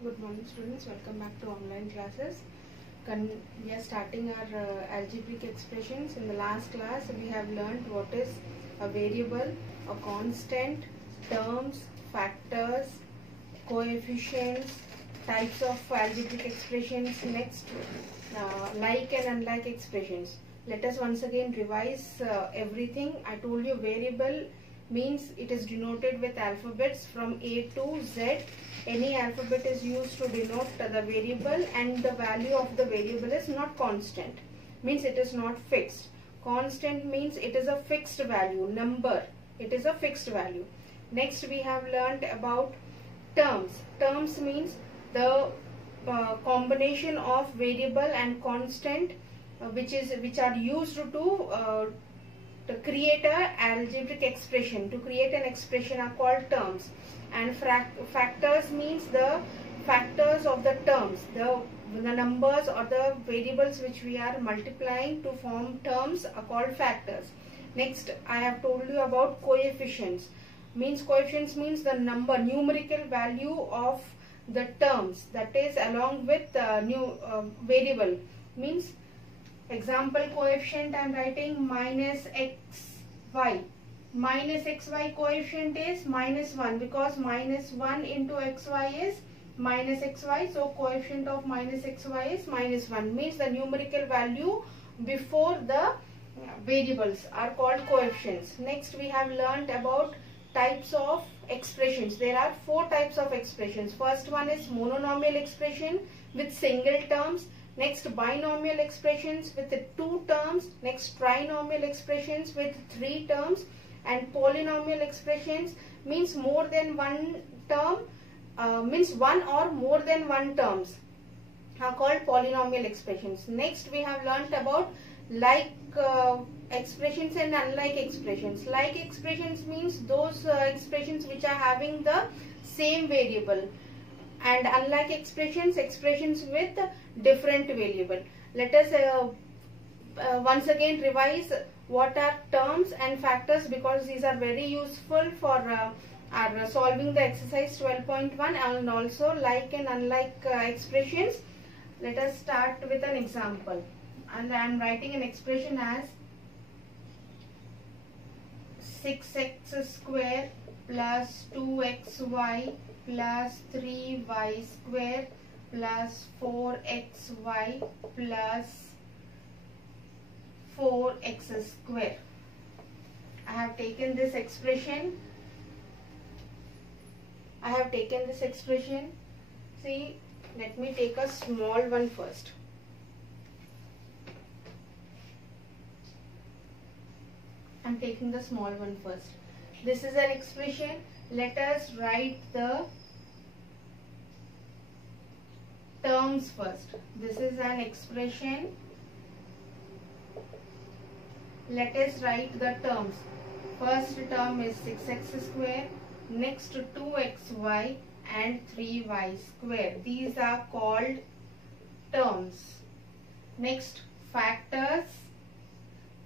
Good morning students, welcome back to online classes. We are starting our algebraic expressions. In the last class we have learned what is a variable, a constant, terms, factors, coefficients, types of algebraic expressions, next like and unlike expressions. Let us once again revise everything. I told you variable means it is denoted with alphabets from A to Z. Any alphabet is used to denote the variable, and the value of the variable is not constant, means it is not fixed. Constant means it is a fixed value, number, it is a fixed value. Next we have learnt about terms. Terms means the combination of variable and constant which are used to create a algebraic expression. To create an expression are called terms. And factors means the factors of the terms, the numbers or the variables which we are multiplying to form terms are called factors. Next I have told you about coefficients. Coefficients means the numerical value of the terms, that is along with variable. Means example coefficient I am writing minus xy. Minus xy coefficient is minus 1 because minus 1 into xy is minus xy. So coefficient of minus xy is minus 1. Means the numerical value before the variables are called coefficients. Next we have learnt about types of expressions. There are 4 types of expressions. First one is mononomial expression with single terms. Next binomial expressions with 2 terms. Next trinomial expressions with 3 terms. And polynomial expressions means more than one term, means one or more than one terms are called polynomial expressions. Next we have learnt about like expressions and unlike expressions. Like expressions means those expressions which are having the same variable, and unlike expressions with different variable. Let us once again revise what are terms and factors, because these are very useful for our solving the exercise 12.1 and also like and unlike expressions. Let us start with an example, and I am writing an expression as 6x square plus 2xy plus 3y square plus 4xy plus 4x square. I have taken this expression. See, let me take a small one first. I am taking the small one first. This is an expression. Let us write the terms first. This is an expression. Let us write the terms. First term is 6x square, next 2xy and 3y square. These are called terms. Next factors.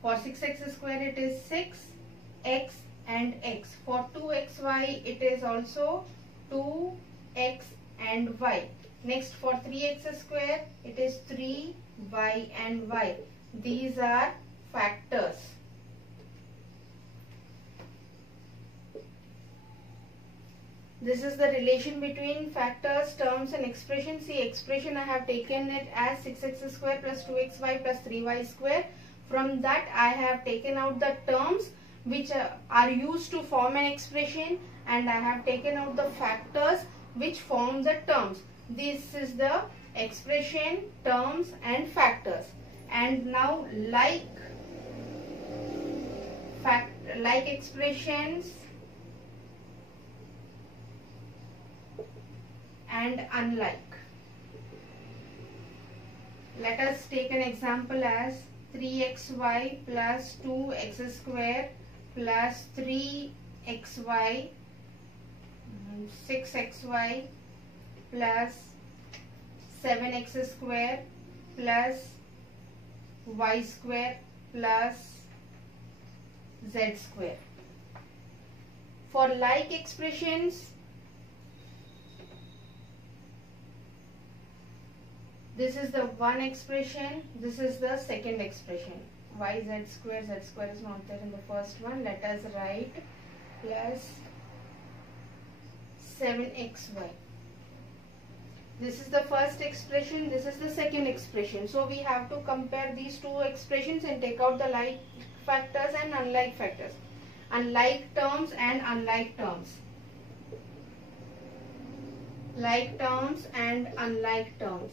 For 6x square it is 6x and x. For 2xy it is also 2x and y. Next for 3x square it is 3y and y. These are factors. This is the relation between factors, terms and expressions. See, expression I have taken it as 6x square plus 2xy plus 3y square. From that I have taken out the terms which are used to form an expression, and I have taken out the factors which form the terms. This is the expression, terms and factors. And now like expressions and unlike. Let us take an example as 3xy plus 2x square plus 3xy 6xy plus 7x square plus y square plus z square. For like expressions, This is the one expression, this is the second expression. Y z square is not there in the first one. Let us write plus 7xy. This is the first expression, this is the second expression. So we have to compare these two expressions and take out the like factors and unlike factors. Unlike terms and unlike terms. Like terms and unlike terms.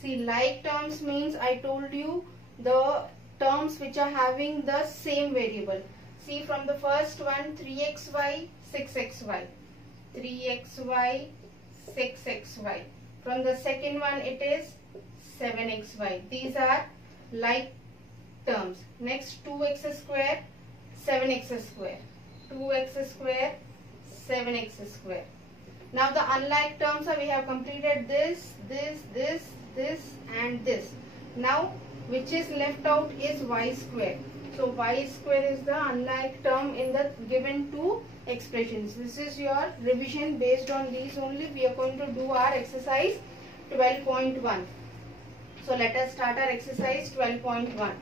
See, like terms means I told you the terms which are having the same variable. See, from the first one 3xy, 6xy. 3xy, 6xy. From the second one it is 7xy. These are like terms. Next 2x square, 7x square. 2x square, 7x square. Now the unlike terms are, we have completed this and this. Now which is left out is y square. So y square is the unlike term in the given two expressions. This is your revision. Based on these only we are going to do our exercise 12.1. So let us start our exercise 12.1.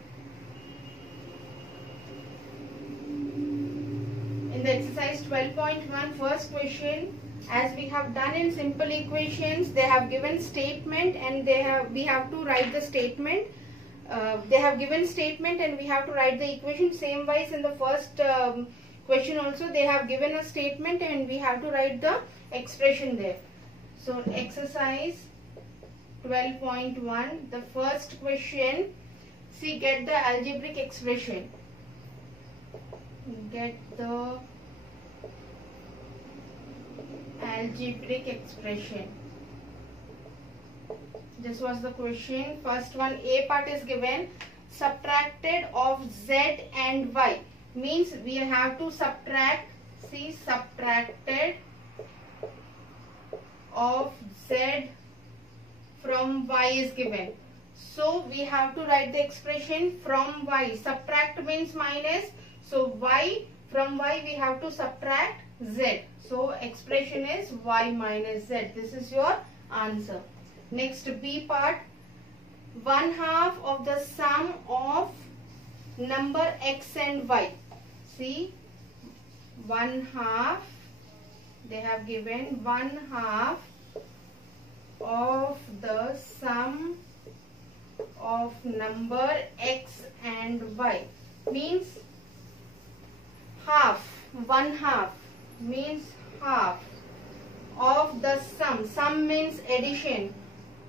In the exercise 12.1, first question, as we have done in simple equations, they have given statement and we have to write the statement. They have given statement and we have to write the equation. Same wise in the first question also they have given a statement and we have to write the expression there. So exercise 12.1, the first question, see, get the algebraic expression. Get the algebraic expression. This was the question. First one, A part is given, subtracted of z and y. Means we have to subtract, see, subtracted of z from y is given. So we have to write the expression from y. Subtract means minus. So y, from y we have to subtract z. So expression is y minus z. This is your answer. Next, B part, 1/2 of the sum of number x and y. See, 1/2, they have given 1/2 of the sum of number x and y. Means half, 1/2 means half of the sum. Sum means addition.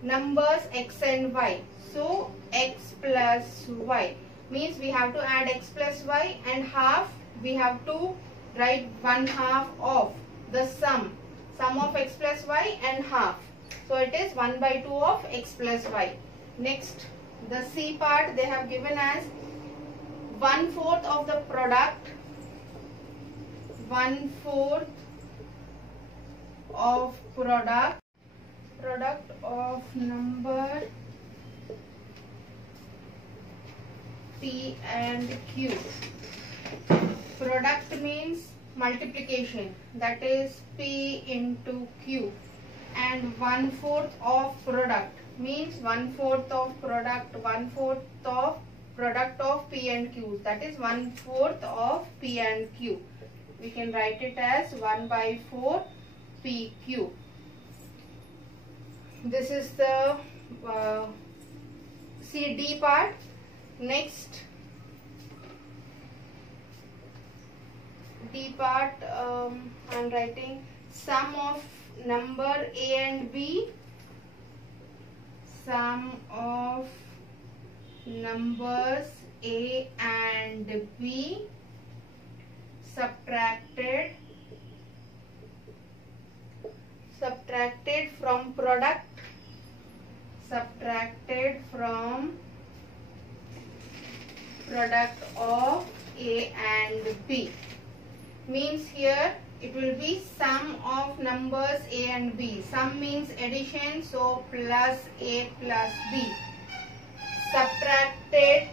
Numbers x and y. So x plus y means we have to add x plus y, and half we have to write 1/2 of the sum of x plus y and half. So it is 1/2 of x plus y. Next, the C part they have given as 1/4 of the product. 1/4 of product of number P and Q. Product means multiplication, that is P into Q, and 1/4 of product means 1/4 of product, 1/4 of product of P and Q, that is 1/4 of P and Q. We can write it as 1/4 PQ. This is the CD part. Next, D part, I am writing sum of number A and B. Sum of numbers A and B subtracted from product, subtracted from product of A and B. Means here it will be sum of numbers A and B. Sum means addition, so plus A plus B. Subtracted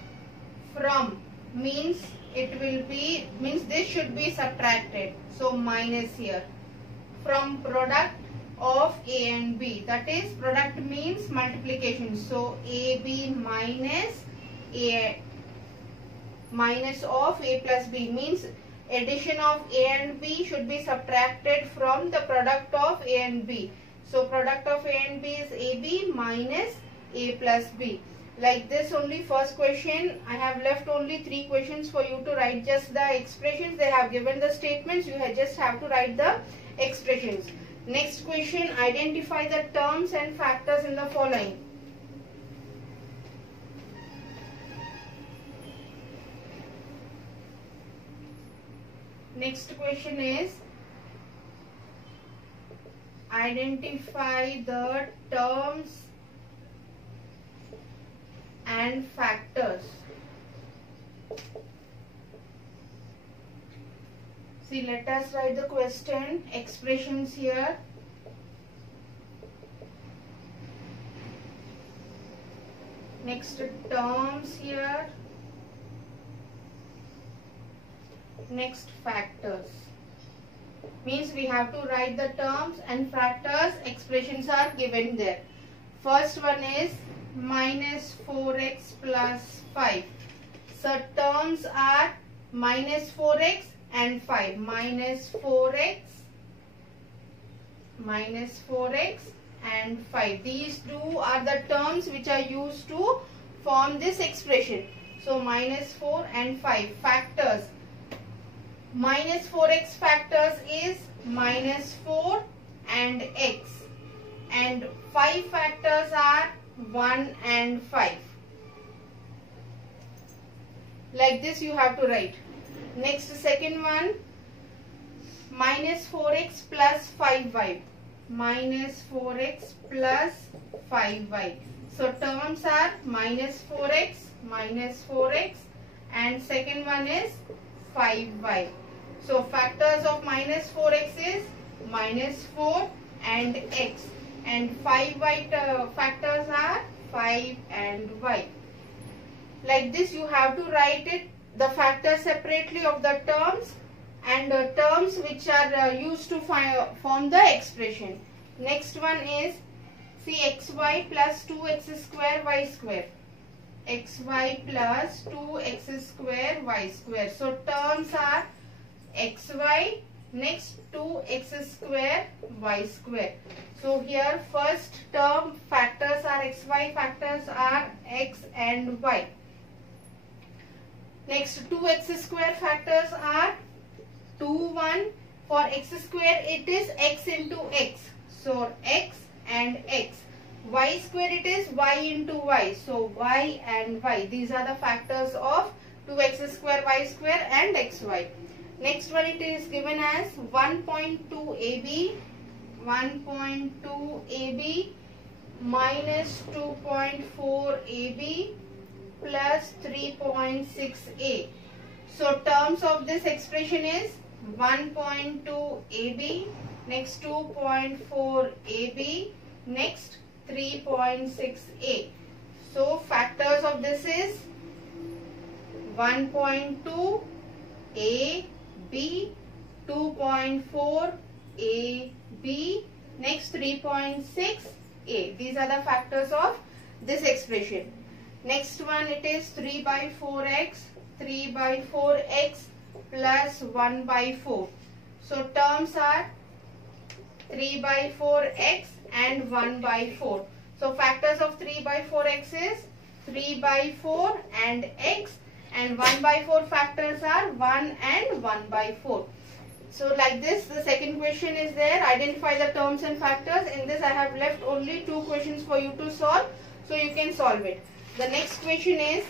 from means it will be, means this should be subtracted, so minus here. From product of A and B. That is, product means multiplication. So AB minus A minus of A plus B means addition of A and B should be subtracted from the product of A and B. So product of A and B is AB minus A plus B. Like this only first question. I have left only 3 questions for you to write just the expressions. They have given the statements. You just have to write the expressions. Next question, identify the terms and factors in the following. Next question is, identify the terms and factors. See, let us write the question, expressions here. Next, terms here. Next, factors. Means we have to write the terms and factors. Expressions are given there. First one is minus 4x plus 5. So terms are minus 4x and 5. Minus 4x and 5. These two are the terms which are used to form this expression. So minus 4 and 5. Factors. Minus 4x factors is minus 4 and x. And 5 factors are 1 and 5. Like this you have to write. Next, second one, minus 4x plus 5y. Minus 4x plus 5y. So terms are minus 4x and second one is 5y. So factors of minus 4x is minus 4 and x, and 5y factors are 5 and y. Like this you have to write it, the factors separately of the terms and the terms which are used to form the expression. Next one is, see, xy plus 2x square y square. Xy plus 2x square y square. So terms are xy, next 2x square y square. So here first term factors are xy, factors are x and y. Next 2x square factors are 2, 1. For x square it is x into x. So x and x. Y square it is y into y. So y and y. These are the factors of 2x square y square and xy. Next one, it is given as 1.2 AB. 1.2 AB minus 2.4 AB plus 3.6 A. So terms of this expression is 1.2 AB, next 2.4 AB, next 3.6 A. So factors of this is 1.2 A, B, 2.4 A, B, next 3.6 A. These are the factors of this expression. Next one, it is 3 by 4x, 3 by 4x plus 1 by 4. So terms are 3 by 4x and 1 by 4. So factors of 3 by 4x is 3 by 4 and x, and 1 by 4 factors are 1 and 1 by 4. So like this, the second question is there. Identify the terms and factors. In this I have left only 2 questions for you to solve. So you can solve it. The next question is,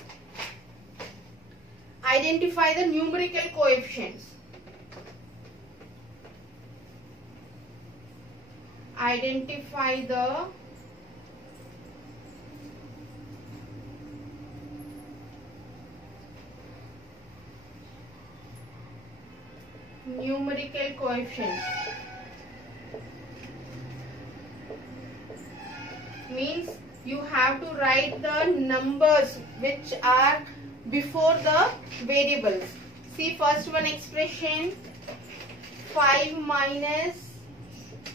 identify the numerical coefficients. Identify the numerical coefficients. Means you have to write the numbers which are before the variables. See, first one expression, 5 minus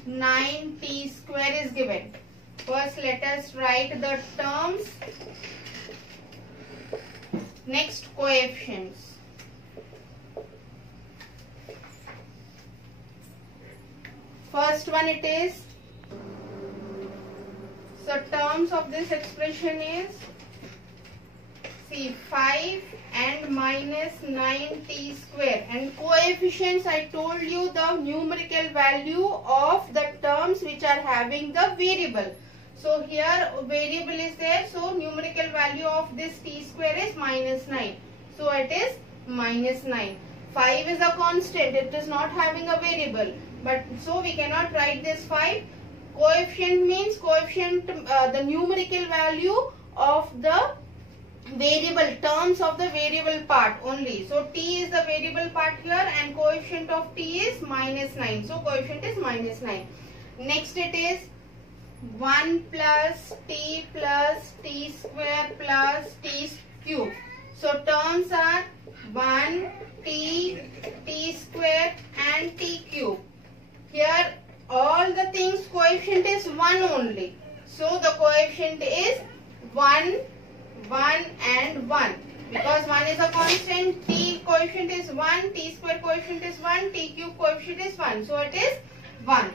9t square is given. First let us write the terms. Next coefficients. First one it is, so terms of this expression is, see, 5 and minus 9t square, and coefficients I told you the numerical value of the terms which are having the variable. So here variable is there, so numerical value of this t square is minus 9. So it is minus 9. 5 is a constant, it is not having a variable, but so we cannot write this 5. Coefficient means coefficient, the numerical value of the variable, terms of the variable part only. So t is the variable part here and coefficient of t is minus 9. So coefficient is minus 9. Next it is 1 plus t square plus t cube. So terms are 1 t square and t cube. Here all the things coefficient is 1 only. So the coefficient is 1, 1 and 1. Because 1 is a constant, t coefficient is 1, t square coefficient is 1, t cube coefficient is 1. So it is 1.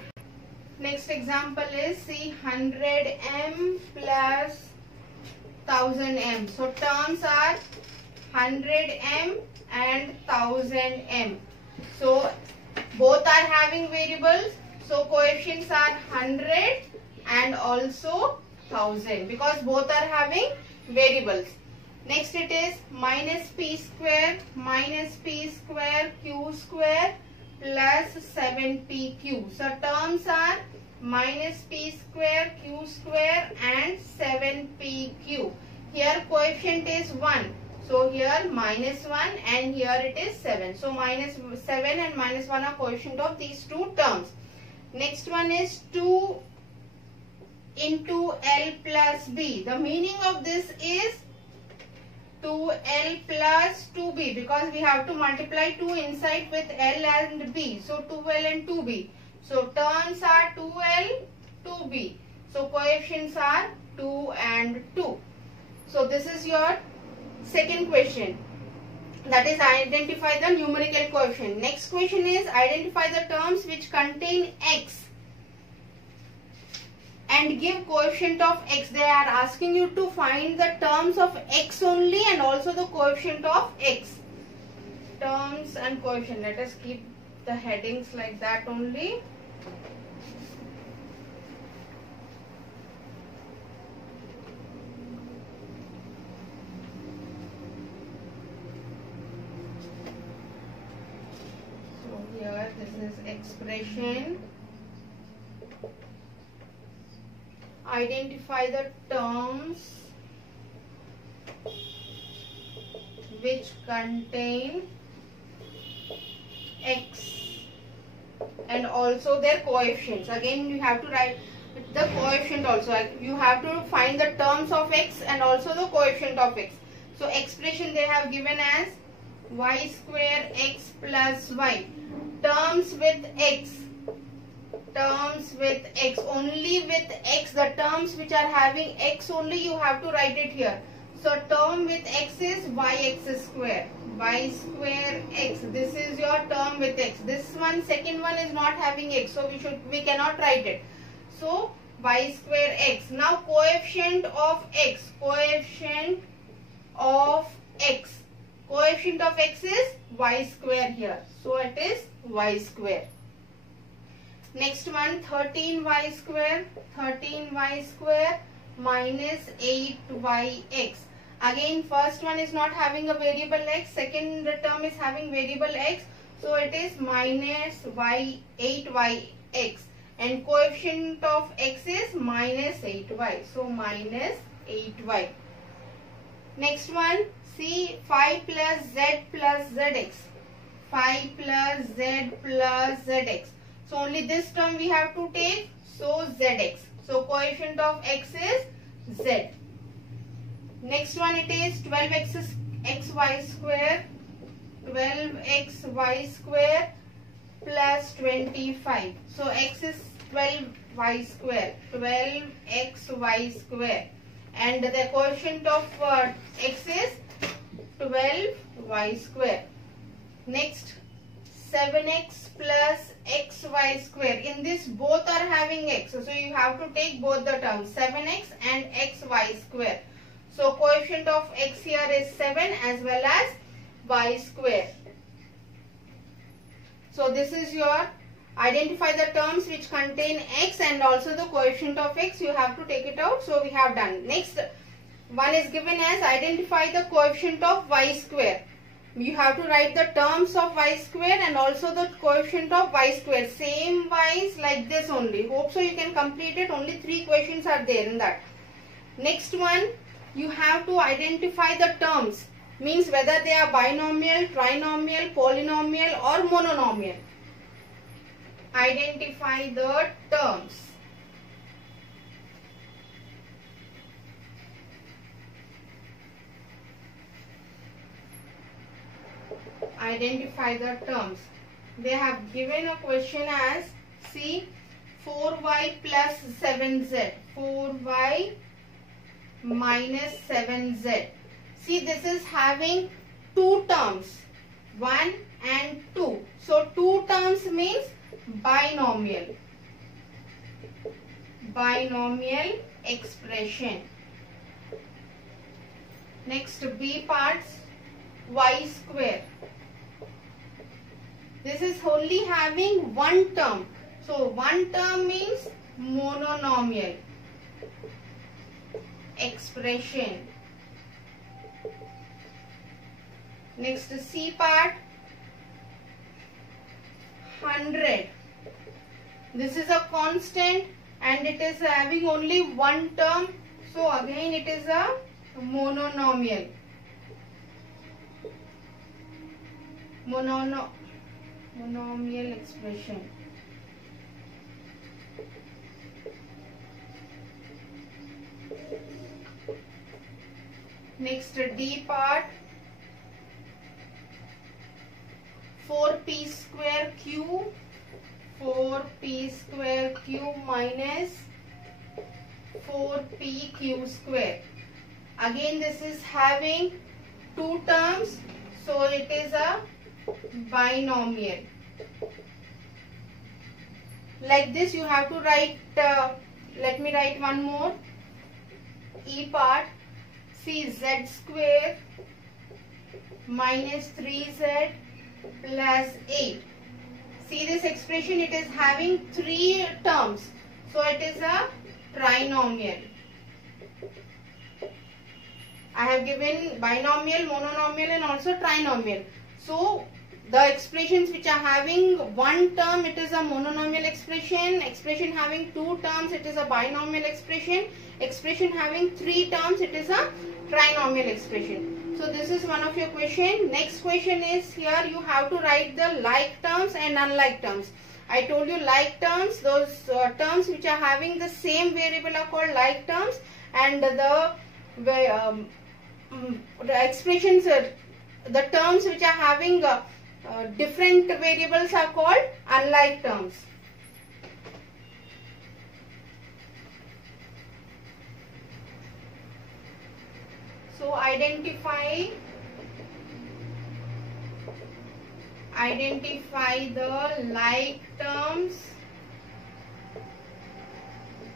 Next example is, see, 100m plus 1000m. So terms are 100m and 1000m. So both are having variables. So coefficients are 100 and also 1000 because both are having variables. Next it is minus p square q square plus 7p cube. So terms are minus p square q square and 7p cube. Here coefficient is 1. So here minus 1 and here it is 7. So minus 7 and minus 1 are coefficient of these two terms. Next one is 2 into L plus B. The meaning of this is 2L plus 2B because we have to multiply 2 inside with L and B. So 2L and 2B. So terms are 2L, 2B. So coefficients are 2 and 2. So this is your second question. That is, identify the numerical coefficient. Next question is, identify the terms which contain x and give coefficient of x. They are asking you to find the terms of x only and also the coefficient of x. Terms and coefficient. Let us keep the headings like that only. Here this is expression. Identify the terms which contain x and also their coefficients. Again you have to write the coefficient also. You have to find the terms of x and also the coefficient of x. So expression they have given as y square x plus y. Terms with x. Terms with x. Only with x. The terms which are having x only you have to write it here. So term with x is yx square. Y square x. This is your term with x. This one, second one is not having x. So we cannot write it. So y square x. Now coefficient of x. Coefficient of x. Coefficient of x is y square here. So it is y square. Next one, 13y square. 13y square minus 8yx. Again first one is not having a variable x. Second term is having variable x. So it is minus 8yx. And coefficient of x is minus 8y. So minus 8y. Next one. See, 5 plus z plus zx. 5 plus z plus zx. So only this term we have to take. So zx. So coefficient of x is z. Next one it is 12xy square. 12xy square plus 25. So x is 12y square, 12xy square, and the quotient of x is 12y square. Next, 7x plus xy square. In this both are having x, so you have to take both the terms, 7x and xy square. So quotient of x here is 7 as well as y square. So this is your identify the terms which contain x and also the quotient of x. You have to take it out. So we have done. Next one is given as identify the quotient of y square. You have to write the terms of y square and also the quotient of y square. Same wise like this only. Hope so you can complete it. Only 3 questions are there in that. Next one, you have to identify the terms. Means whether they are binomial, trinomial, polynomial or mononomial. Identify the terms. Identify the terms. They have given a question as, see, 4y plus 7z, 4y minus 7z. See, this is having 2 terms, 1 and 2. So 2 terms means binomial. Binomial expression. Next, B parts, y square. This is only having 1 term. So 1 term means mononomial expression. Next, C part, 100. This is a constant and it is having only 1 term. So again it is a mononomial. Monomial expression. Next, D part, 4p square q, 4p square q minus 4p q square. Again this is having 2 terms, so it is a binomial. Like this you have to write, let me write one more. E part, see, z square minus 3z plus 8. See this expression, it is having 3 terms. So it is a trinomial. I have given binomial, mononomial and also trinomial. So the expressions which are having 1 term, it is a mononomial expression. Expression having 2 terms, it is a binomial expression. Expression having 3 terms, it is a trinomial expression. So this is one of your question. Next question is, here you have to write the like terms and unlike terms. I told you like terms, those terms which are having the same variable are called like terms, and the expressions, the terms which are having different variables are called unlike terms. So identify the like terms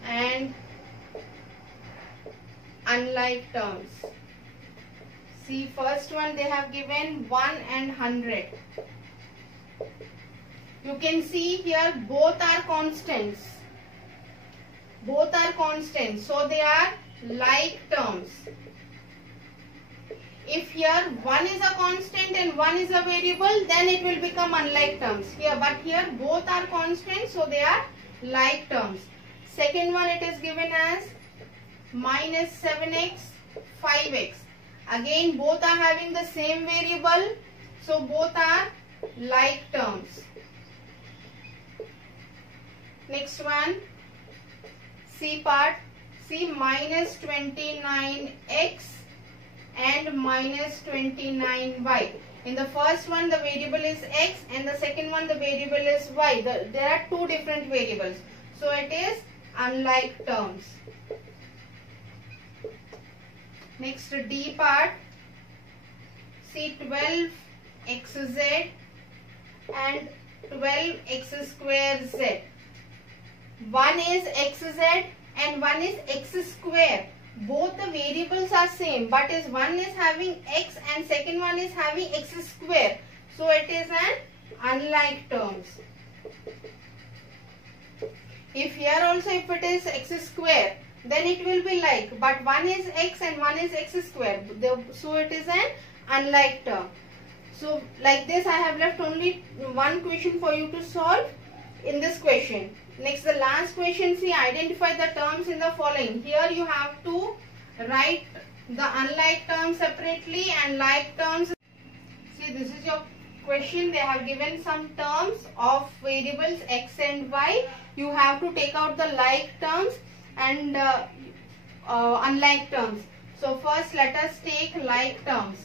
and unlike terms. See, first one they have given 1 and 100. You can see here both are constants. Both are constants, so they are like terms. If here 1 is a constant and 1 is a variable, then it will become unlike terms. Here, but here both are constants, so they are like terms. Second one, it is given as minus 7x, 5x. Again, both are having the same variable, so both are like terms. Next one, C part, see, minus 29x and minus 29y. In the first one the variable is x and the second one the variable is y. There are 2 different variables. So it is unlike terms. Next D part. See 12xz and 12x square z. One is xz and one is x square. Both the variables are same, but is one is having x and second one is having x square. So it is an unlike terms. If here also if it is x square, then it will be like, but one is x and one is x square. So it is an unlike term. So like this I have left only one question for you to solve in this question. Next, the last question, see, identify the terms in the following. Here you have to write the unlike terms separately and like terms. See, this is your question. They have given some terms of variables x and y. You have to take out the like terms and unlike terms. So first let us take like terms.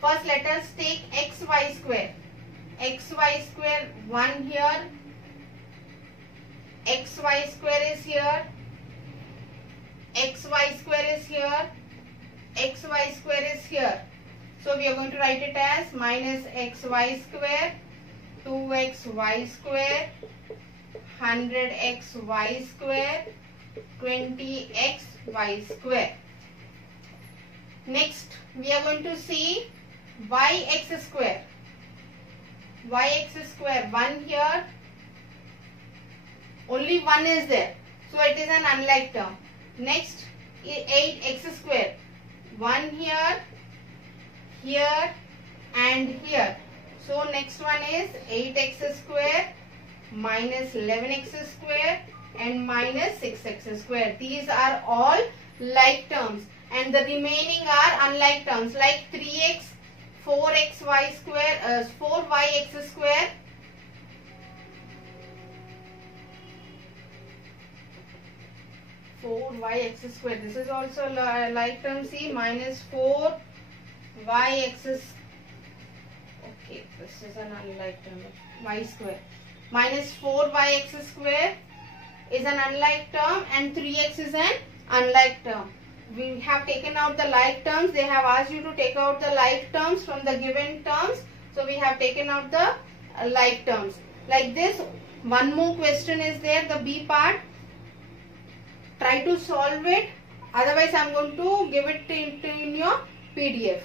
First let us take xy square. Xy square 1 here, xy square is here, xy square is here, xy square is here. So we are going to write it as minus xy square, 2xy square, 100xy square, 20xy square. Next we are going to see yx square. Yx square 1 here, only 1 is there, so it is an unlike term. Next 8x square, 1 here, here and here. So next one is 8x square minus 11x square and minus 6x square. These are all like terms and the remaining are unlike terms like 3x, 4xy square, 4yx square, yx square. This is also like term. See, minus 4yx. Okay, this is an unlike term. Y square. Minus 4yx square is an unlike term and 3x is an unlike term. We have taken out the like terms. They have asked you to take out the like terms from the given terms. So we have taken out the like terms. Like this, one more question is there, the B part. Try to solve it. Otherwise, I am going to give it in your PDF.